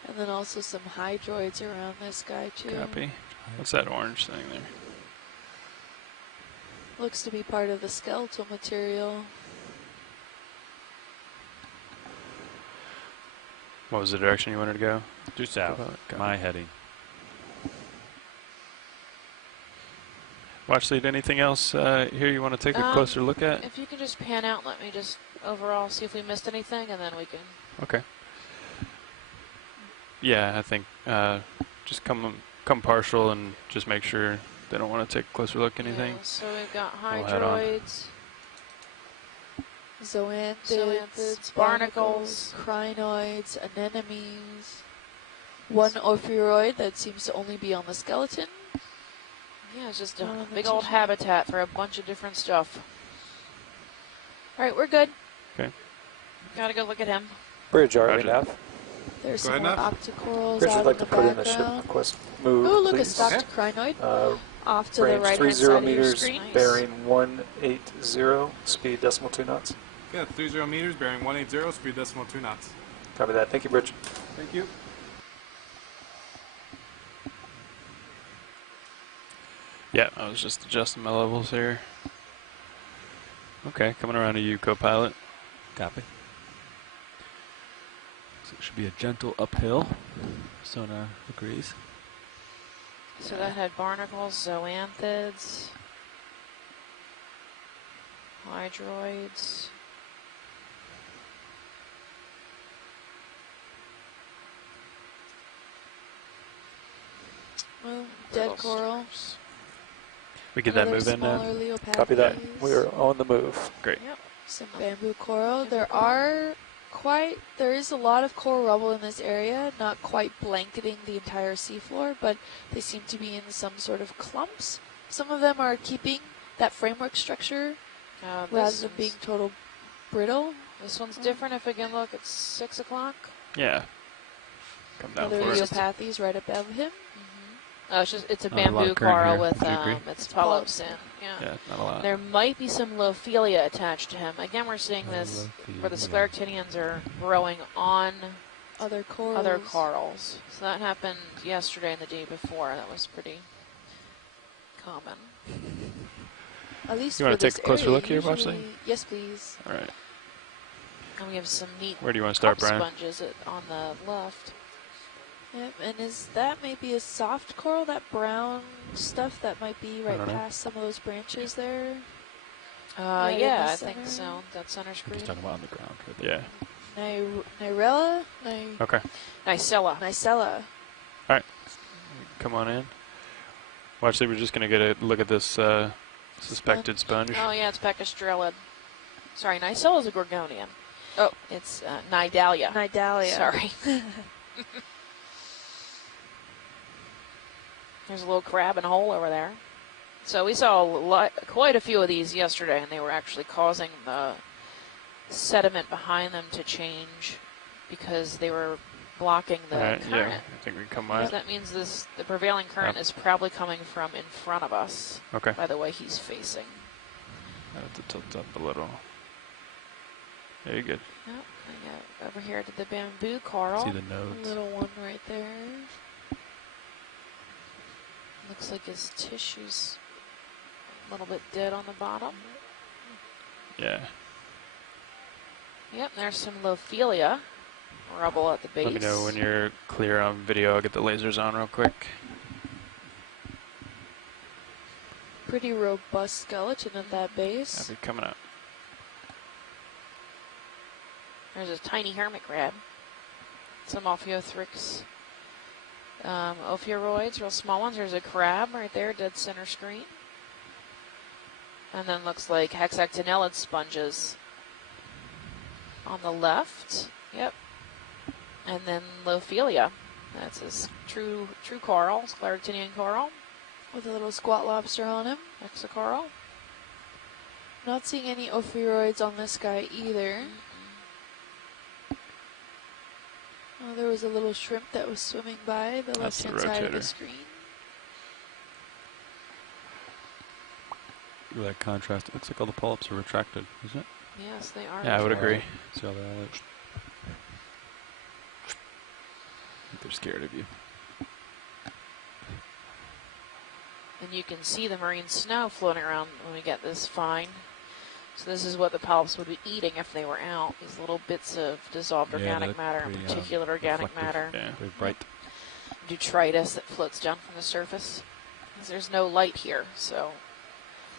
And then also some hydroids around this guy too. Copy. What's that orange thing there? Looks to be part of the skeletal material. What was the direction you wanted to go? Due south. My heading. Watch lead, anything else here you want to take a closer look at? If you could just pan out, let me just overall see if we missed anything, and then we can. Okay. Yeah, I think just come partial and just make sure they don't want to take a closer look at anything. Yeah, so we've got We'll head on. hydroids, Zoanthids, barnacles, crinoids, anemones. One ophiuroid that seems to only be on the skeleton. Yeah, it's just a Oh, big that's old a- habitat for a bunch of different stuff. All right, we're good. Okay. Gotta go look at him. Bridge, are we Roger. nav? There's Go some ahead, more Nav. octocorals Bridge out would like in to the put in a ship background. request move, Oh, look, a please. stocked crinoid off to the Range right-hand 30 side of your meters, screen. bearing 180, speed decimal 2 knots. Yeah, 30 meters, bearing 180, speed decimal 2 knots. Copy that. Thank you, Bridge. Thank you. Yeah, I was just adjusting my levels here. Okay, coming around to you, co-pilot. Copy. So it should be a gentle uphill. Sonar agrees. So that had barnacles, zoanthids, hydroids. Oh, dead coral. We get that Another move in now. smaller Leopathes. Copy that. We are on the move. Great. Yep. Some bamboo coral. There is a lot of coral rubble in this area, not quite blanketing the entire seafloor, but they seem to be in some sort of clumps. Some of them are keeping that framework structure rather This than one's- being total brittle. This one's different. If we can look, it's 6 o'clock. Yeah. Come down Another for it. Geopathes right above him. Oh, it's a Not a lot bamboo of current coral here. with Do you agree? its polyps in. Yeah. Yeah, not a lot. There might be some Lophelia attached to him. Again, we're seeing this where the scleractinians are growing on Other corals. other corals. So that happened yesterday and the day before. That was pretty common. At least You for wanna take this a closer area, look here, usually- Bosley? Yes, please. All right. And we have some neat Where do you want to start, cup Brian? sponges on the left. Yep, and is that maybe a soft coral, that brown stuff that might be right don't know. past some of those branches there? Yeah, Right in the I think center. so. That center We're screen. just talking about on the ground. Right there. Yeah. Nirella? Okay. Nicella. Nicella. Come on in. Well, actually, we're just going to get a look at this suspected sponge. Oh, yeah, it's Peccastrellid. Sorry, Nicella is a Gorgonian. Oh, it's Nidalia. Nidalia. Sorry. There's a little crab in a hole over there. So we saw quite a few of these yesterday, and they were actually causing the sediment behind them to change because they were blocking the Yeah, current. I think we can come So by. that means the prevailing current is probably coming from in front of us Okay. by the way he's facing. I have to tilt up a little. There you go. Yep, I got over here to the bamboo coral. See the nodes. Little one right there. Looks like his tissue's a little bit dead on the bottom. Yeah. Yep, there's some Lophelia rubble at the base. Let me know when you're clear on video. I'll get the lasers on real quick. Pretty robust skeleton at that base. That'll be coming up. There's a tiny hermit crab. Some Ophiothrix ophiuroids, real small ones. There's a crab right there, dead center screen. And then looks like hexactinellid sponges on the left. Yep. And then Lophelia. That's his true coral, scleractinian coral. With a little squat lobster on him. Hexacoral. Not seeing any ophiuroids on this guy either. Oh, there was a little shrimp that was swimming by the That's the left-hand side of the rotator. screen. Look at that contrast. It looks like all the polyps are retracted, isn't it? Yes, they are. Yeah, I would agree. See how they're all like. I think they're scared of you. And you can see the marine snow floating around when we get this fine. So this is what the polyps would be eating if they were out. These little bits of dissolved Yeah, organic that's matter, pretty, particulate organic reflective. matter. Yeah. Very bright. Detritus that floats down from the surface. 'Cause there's no light here, so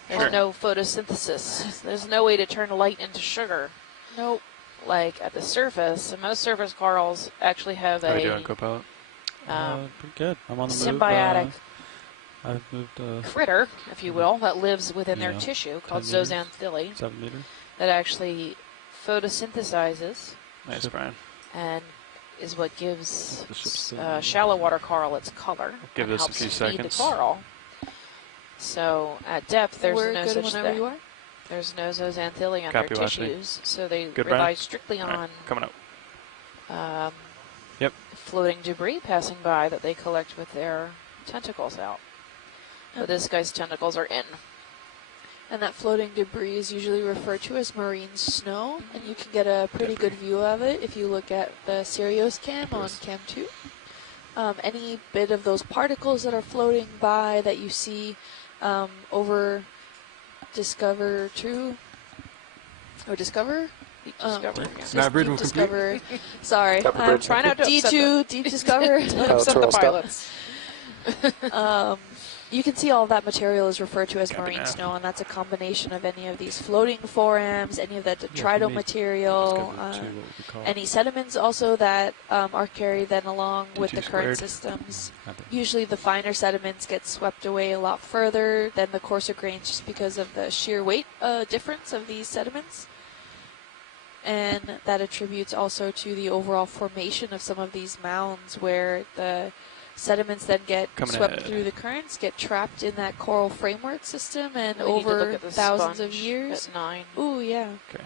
there's Sure. no photosynthesis. There's no way to turn light into sugar. Nope. Like at the surface, and most surface corals actually have How are you a doing, co-pilot? Pretty good. I'm on the symbiotic move. I've moved critter, if you will, that lives within their Yeah. tissue called 10 meters. zooxanthellae 7 meters. that actually photosynthesizes Nice, Brian. and is what gives The ship's still shallow water coral its color. Give and this a helps few feed seconds. the coral. So at depth, there's We're no good such whenever thing. you are. There's no zooxanthellae on Copy, their Wesley. tissues, so they Good, rely Brian? strictly All on right, coming up. Yep. floating debris passing by that they collect with their tentacles out. But this guy's tentacles are in. And that floating debris is usually referred to as marine snow, and you can get a pretty good view of it if you look at the Sirius cam on cam 2. Any bit of those particles that are floating by that you see over Discover 2 or Discover? Discover, yeah. Just Not breathing Deep complete. Discover. Sorry, Copper bridge. Try not to upset D2 Deep Discover. upset the Terrace stop. pilots. You can see all that material is referred to as Copy marine that. snow, and that's a combination of any of these floating forams, any of the detrital material, any sediments also that are carried then along with the current systems. Usually the finer sediments get swept away a lot further than the coarser grains just because of the sheer weight difference of these sediments. And that attributes also to the overall formation of some of these mounds where the sediments then get Coming swept ahead. through the currents, get trapped in that coral framework system, and We need to look over at the thousands of sponge years. at 9. Ooh, yeah. Okay.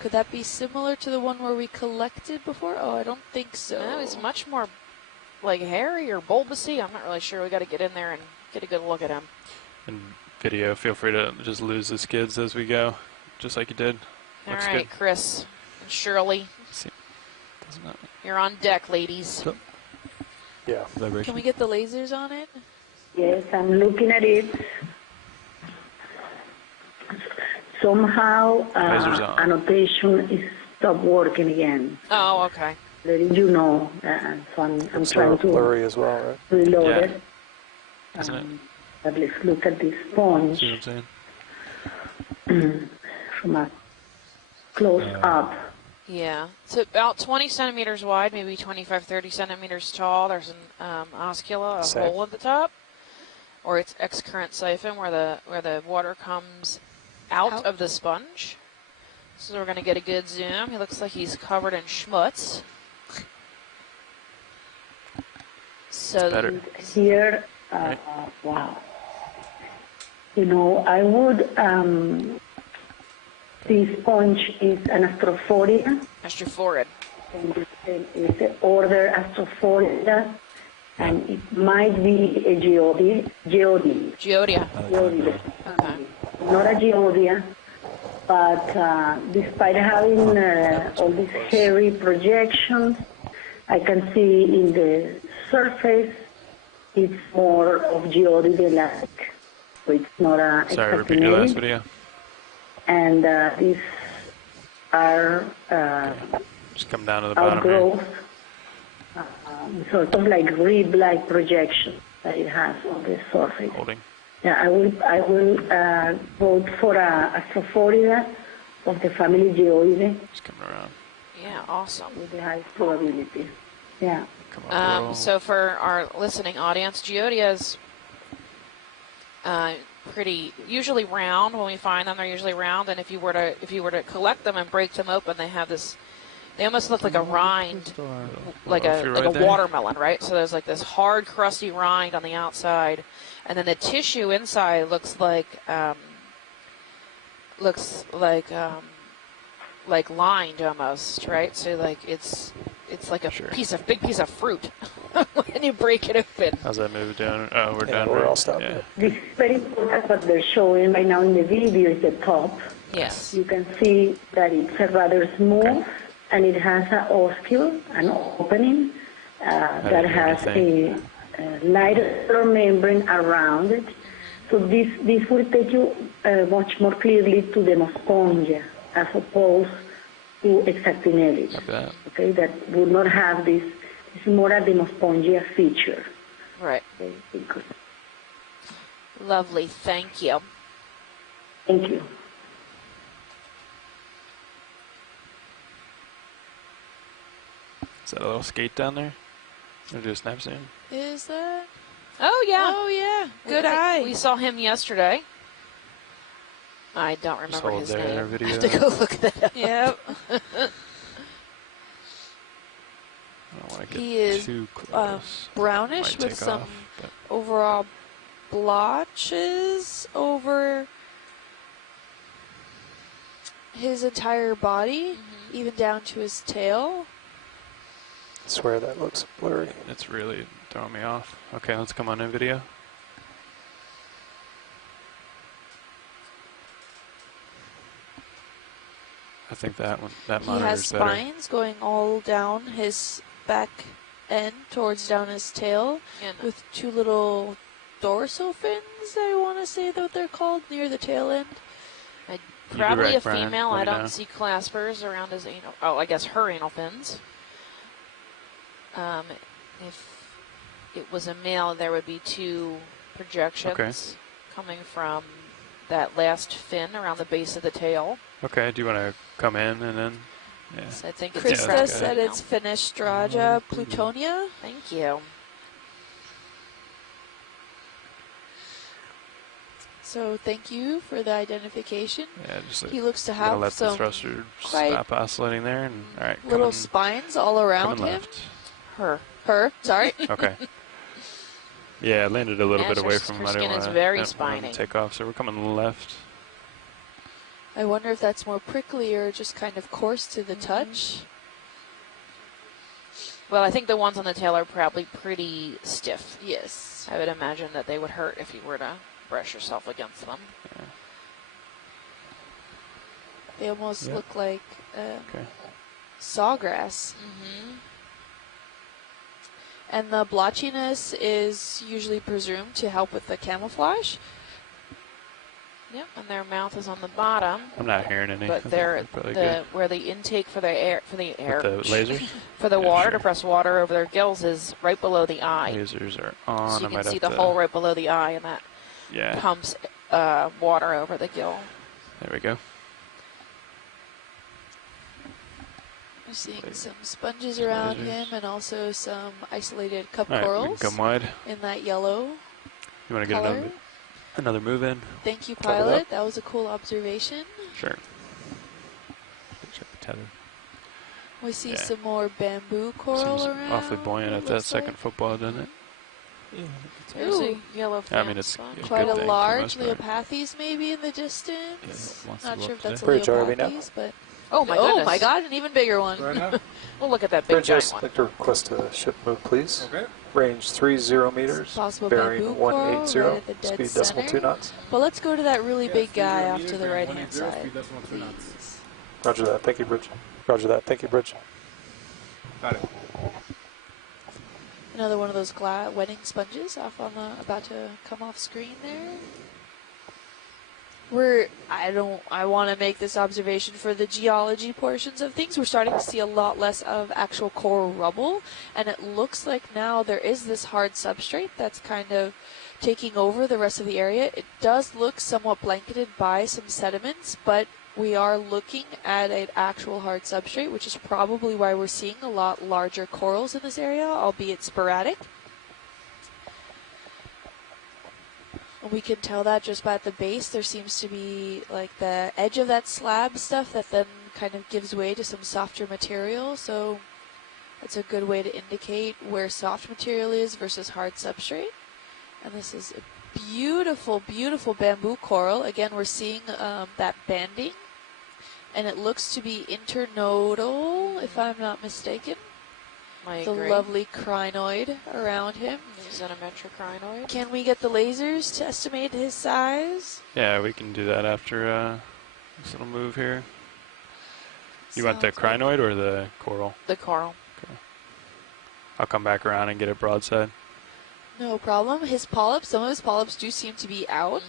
Could that be similar to the one where we collected before? Oh, I don't think so. No, it's much more like hairy or bulbousy. I'm not really sure. We got to get in there and get a good look at him. And video, feel free to just lose the skids as we go, just like you did. All Looks right, good. Chris and Shirley, See, doesn't that you're on deck, ladies. Yeah. Vibration. Can we get the lasers on it? Yes, I'm looking at it. Somehow, Lasers on. annotation is stopped working again. Oh, okay. Letting you know, so I'm It's trying to blurry as well, right? reload Yeah. it. Isn't it? But let's look at this sponge See what I'm saying? from a close up. Yeah, it's about 20 centimeters wide, maybe 25, 30 centimeters tall. There's an oscula, a Same. hole at the top, or it's excurrent siphon where the water comes out of the sponge. So we're going to get a good zoom. He looks like he's covered in schmutz. So better. Here, Right. wow. You know, I would, this sponge is an astrophoria. astrophorid. And it's the order astrophoria, and it might be a geodia. Geodia. Geodia. Okay. Not a geodia, but despite having all these hairy projections, I can see in the surface it's more of geodia-like. So it's not a Sorry, repeat your last exactinate. video. And these are Just come down to the bottom here. outgrowth, sort of like rib-like projection that it has on the surface. Holding. Yeah, I will vote for astrophoria of the family Geoidae Just coming around. Yeah, awesome. with the highest probability. Yeah. Come up a little. So for our listening audience, Geodia is pretty usually round. When we find them, they're usually round. And if you were to collect them and break them open, they have this. They almost look like a rind, like If a you're like right a there. watermelon, right? So there's like this hard, crusty rind on the outside, and then the tissue inside looks like lined almost, right? So like it's like a Sure. big piece of fruit when you break it open. How's that move down? Oh, we're Yeah, done. we're right? all stopped. Yeah. This is very important. What they're showing right now in the video is the top. Yes. You can see that it's a rather smooth, and it has an oscule, an opening that didn't hear has anything. a lighter membrane around it. So this will take you much more clearly to the Mospongia as opposed to Exactinellis. Like that. Okay, that would not have this. It's more a Demospongia feature. Right. Okay, because, Lovely. Thank you. thank you. Is that a little skate down there? Or do a snap zoom? Is that? Oh yeah. Oh, yeah. Good We- eye. We saw him yesterday. I don't Just remember hold his there in name. our I video. have to go look that up. Yep. I don't want to get He is too close. brownish Might with take some off, but overall blotches over his entire body, even down to his tail. I swear that looks blurry. it's really throwing me off. Okay, let's come on in video. I think that He monitor has is better. spines going all down his back end towards down his tail And with two little dorsal fins, I want to say that they're called, near the tail end. probably direct, a Brian. female. Let I me don't know. see claspers around his anal. Oh, I guess her anal fins. If it was a male, there would be two projections coming from that last fin around the base of the tail. Okay, do you want to come in and then? Yeah. So I think it's Yeah, Krista that's said good. it's Fenestrata plutonia. Thank you. So thank you for the identification. Yeah, just He looks to I'm gonna have let the some thruster quite stop oscillating there, and all right, little coming, spines all around coming him. left. Her. Her, sorry. Okay, Yeah, it landed a little Yes, bit away her from her I skin didn't is want very to spiny. take off, so we're coming left. I wonder if that's more prickly or just kind of coarse to the touch. Well, I think the ones on the tail are probably pretty stiff. Yes. I would imagine that they would hurt if you were to brush yourself against them. Yeah. They almost Yeah. look like Okay. sawgrass. And the blotchiness is usually presumed to help with the camouflage. Yep, and their mouth is on the bottom. I'm not hearing any. But I think they're we're probably good. where the intake for the air With the lasers? for the Yeah, water sure. to press water over their gills is right below the eye. Lasers are on. So you I can might see have the to, hole right below the eye, and that Yeah. pumps water over the gill. There we go. We're seeing some sponges around him and also some isolated cup All right, we corals can come wide. in that yellow You want to get color. another move in? Thank you, Cover it pilot. up. That was a cool observation. Sure. Check the tether. We see Yeah. some more bamboo coral Seems around. awfully buoyant it at that looks second like. football, doesn't it? There's a Ooh. yellow I mean, it's fan a spot. Quite good a thing for the large most part. Leopathes maybe in the distance. Yeah, wants to Not go sure up if that's a Bridge ROV now. Leopathes, but Oh my oh goodness! my god, an even bigger one. Right now? We'll look at that big Bridge, giant yes, one. I'd like to request a ship move, please. Okay. Range 30 meters, Possible bearing bamboo coral 180, right at the dead speed decimal center. 2 knots. But let's go to that really Yeah, big 30 guy off meters, to the bearing right hand 180, side. speed decimal 2 knots. Please. Roger that. Thank you, Bridge. Roger that. Thank you, Bridge. Got it. Another one of those wetting sponges off on the about to come off screen there. I want to make this observation for the geology portions of things. We're starting to see a lot less of actual coral rubble, and it looks like now there is this hard substrate that's kind of taking over the rest of the area. It does look somewhat blanketed by some sediments, but we are looking at an actual hard substrate, which is probably why we're seeing a lot larger corals in this area, albeit sporadic. And we can tell that just by the base. There seems to be like the edge of that slab stuff that then kind of gives way to some softer material. So that's a good way to indicate where soft material is versus hard substrate. And this is a beautiful, beautiful bamboo coral. Again, we're seeing that banding. And it looks to be internodal, if I'm not mistaken. I The agree. lovely crinoid around him. Xenometrocrinoid. Can we get the lasers to estimate his size? Yeah, we can do that after this little move here. You want the Sounds like- crinoid or the coral? The coral. I'll come back around and get it broadside. No problem. His polyps, some of his polyps do seem to be out.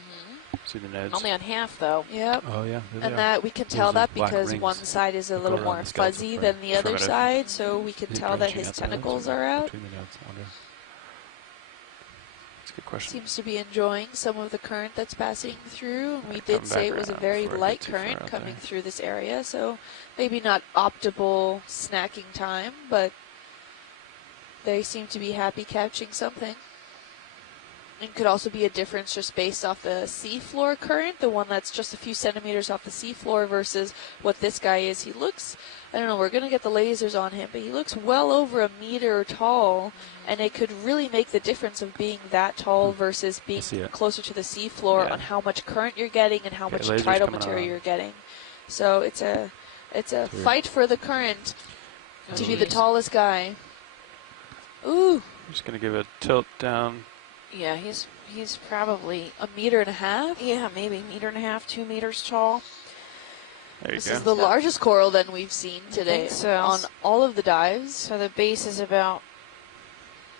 See the neds. Only on half, though. Yep. Oh, yeah. there they And are. that we can tell Those are that black because rings one side is a that little go around more the skeletal fuzzy frame. than the other Primitive. side, so we can Is he tell that branching his out the legs tentacles or are out. between the nodes? I wonder. That's a good question. Seems to be enjoying some of the current that's passing through. And we Come did say back it was a around very before I light get too far current out coming there. through this area, so maybe not optimal snacking time, but they seem to be happy catching something. It could also be a difference just based off the seafloor current, the one that's just a few centimeters off the seafloor versus what this guy is. He looks, I don't know, we're going to get the lasers on him, but he looks well over a meter tall, and it could really make the difference of being that tall versus being see it. closer to the seafloor Yeah. on how much current you're getting and how Okay, much lasers tidal coming material on. you're getting. So it's a fight for the current to be the tallest guy. Ooh, I'm just going to give it a tilt down. Yeah, he's probably a meter and a half. maybe meter and a half, 2 meters tall. There you This go. is the largest coral then we've seen today think so. on all of the dives. So the base is about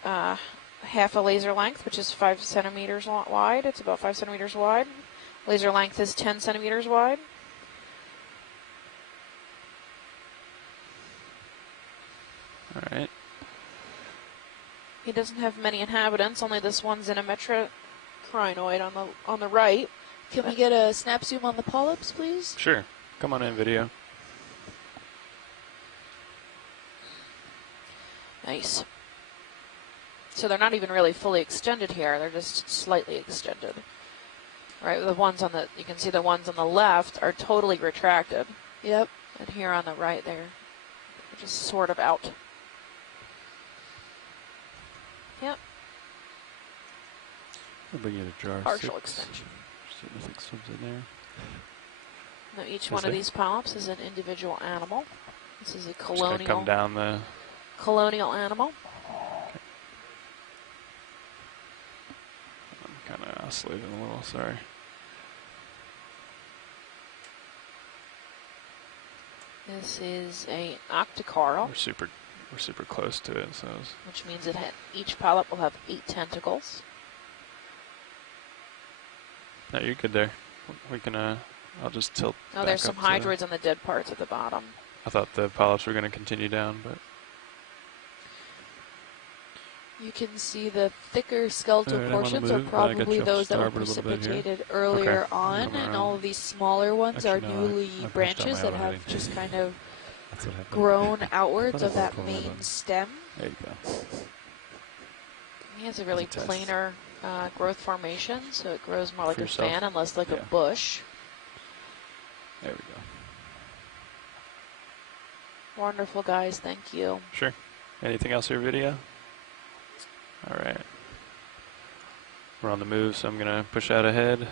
half a laser length, which is 5 centimeters wide. It's about 5 centimeters wide. Laser length is 10 centimeters wide. All right. He doesn't have many inhabitants. Only this one Xenometrocrinoid on the right. Can we get a snap zoom on the polyps, please? Sure. Come on in, video. Nice. So they're not even really fully extended here. They're just slightly extended. Right, the ones on the, you can see the ones on the left are totally retracted. Yep. And here on the right, they're just sort of out. Yep. I'll bring you to jar partial 6. extension. See if nothing swims in there. Now each Is one of there? these polyps is an individual animal. This is a Just gonna come colonial down the. animal. I'm kind of oscillating a little. Sorry. This is a octocoral, We're super close to it. So it's which means each polyp will have 8 tentacles. no, you're good there. We can. I'll just tilt. Oh, back there's some up to the- hydroids on the dead parts at the bottom. I thought the polyps were going to continue down, but You can see the thicker skeletal Alright, I'm on the portions are move, but I got probably you off those that were starboard a little bit here. precipitated earlier Okay. on, Come and around. all of these smaller ones are Actually, no, I newly pushed out branches my that own have heading. just kind of That's what happened. grown outwards Thought of I that pulled that main one. stem. There you go. He has a really It's a test. planar growth formation, so it grows more like For a yourself? fan and less like a Yeah. bush. There we go. Wonderful, guys. Thank you. sure. Anything else for your video? All right. We're on the move, so I'm going to push out ahead.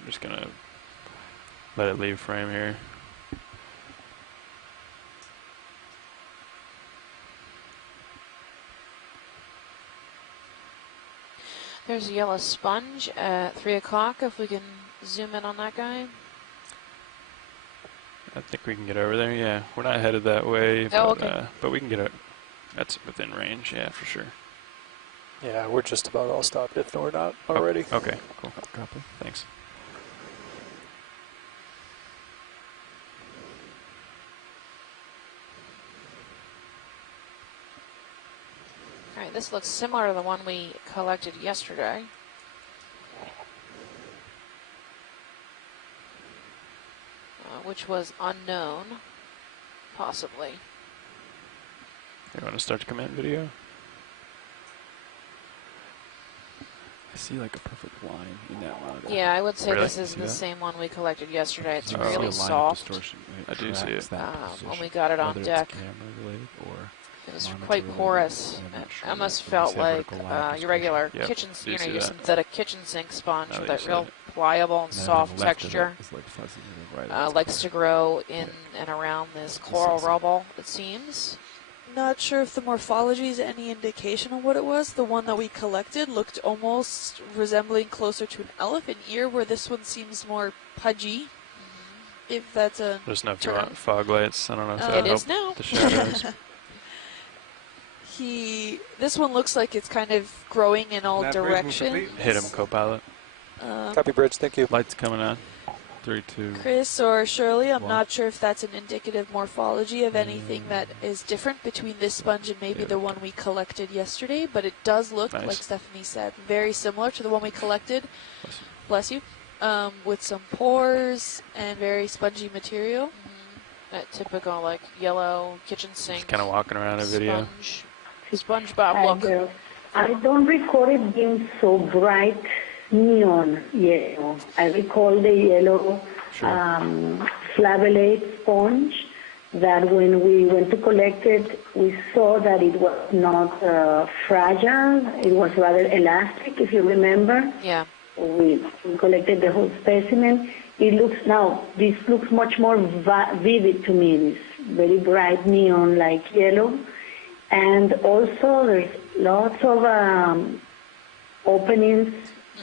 I'm just going to let it leave frame here. There's a yellow sponge at 3 o'clock, if we can zoom in on that guy. I think we can get over there. Yeah, we're not headed that way, Oh, but we can get it. That's within range. Yeah, for sure. Yeah, we're just about all stopped if we're not already. Okay, cool. Copy. Thanks. All right, this looks similar to the one we collected yesterday. Which was unknown, possibly. You want to start the command video? I see like a perfect line in that monitor. Yeah, I would say Really? this is See the that? same one we collected yesterday. It's You Oh. see a really line of soft. distortion, and I do see tracks it. that When position, we got it on whether it's deck, camera related or it was monitor quite related. porous. I'm not It sure almost yet, but you felt see a like vertical line of your regular Yep, kitchen, do you know, see your that. synthetic kitchen sink sponge Now with that that you real said pliable and And then soft on the left of it texture. is like fuzzy, and then right of it's Likes to clear. grow in and around this coral Precisely. rubble, it seems. Not sure if the morphology is any indication of what it was. The one that we collected looked almost resembling closer to an elephant ear, where this one seems more pudgy. If that's a There's no term. fog lights. I don't know if It that is helped now. the shadows. This one looks like it's kind of growing in all Nav briefing directions. complete. Hit him, co-pilot. Copy, Bridge. Thank you. Lights coming on. 3, 2. Chris or Shirley, I'm One. not sure if that's an indicative morphology of anything that is different between this sponge and maybe Yeah, the one we collected yesterday, but it does look, Nice. like Stephanie said, very similar to the one we collected, bless you, with some pores and very spongy material. That typical, like, yellow kitchen sink. Just kind of walking around a video. Sponge. SpongeBob Hi, look. girls. I don't recall it being so bright neon yellow. I recall the yellow flavellate sponge that when we went to collect it, we saw that it was not fragile. It was rather elastic, if you remember. Yeah. We collected the whole specimen. It looks now, this looks much more vivid to me, this very bright neon like yellow. And also there's lots of openings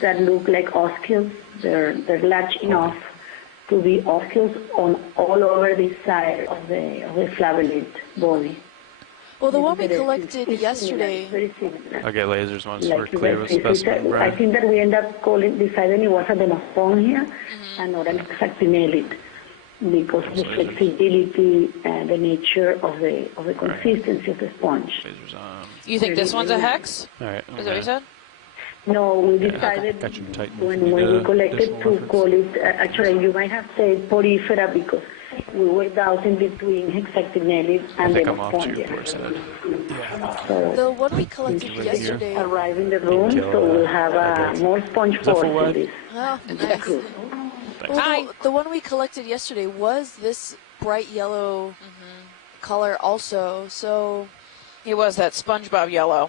that look like oscles. They're large enough to be oscles on all over the side of the flavellate body. Well, the one we Very- collected it's yesterday, very similar. I'll get lasers once we're Like clear with it's specimen, I Brian. think that we end up deciding it was a demosponge here and not an exactinellid because of the flexibility and the nature of the consistency of the sponge. Lasers on. You think this one's a hex? All right. Is that what you said? No, we decided Got you tight. when we collected to call it, actually you might have said porifera because we were dowsing between hexactinellid I and think I'm off to your Demopondia. poor side. So The one we collected Right yesterday. arrive in the room, Until, so we'll have more sponge that full pores in wide? this Oh, nice. group. Well, the one we collected yesterday was this bright yellow color also. So It was that SpongeBob yellow.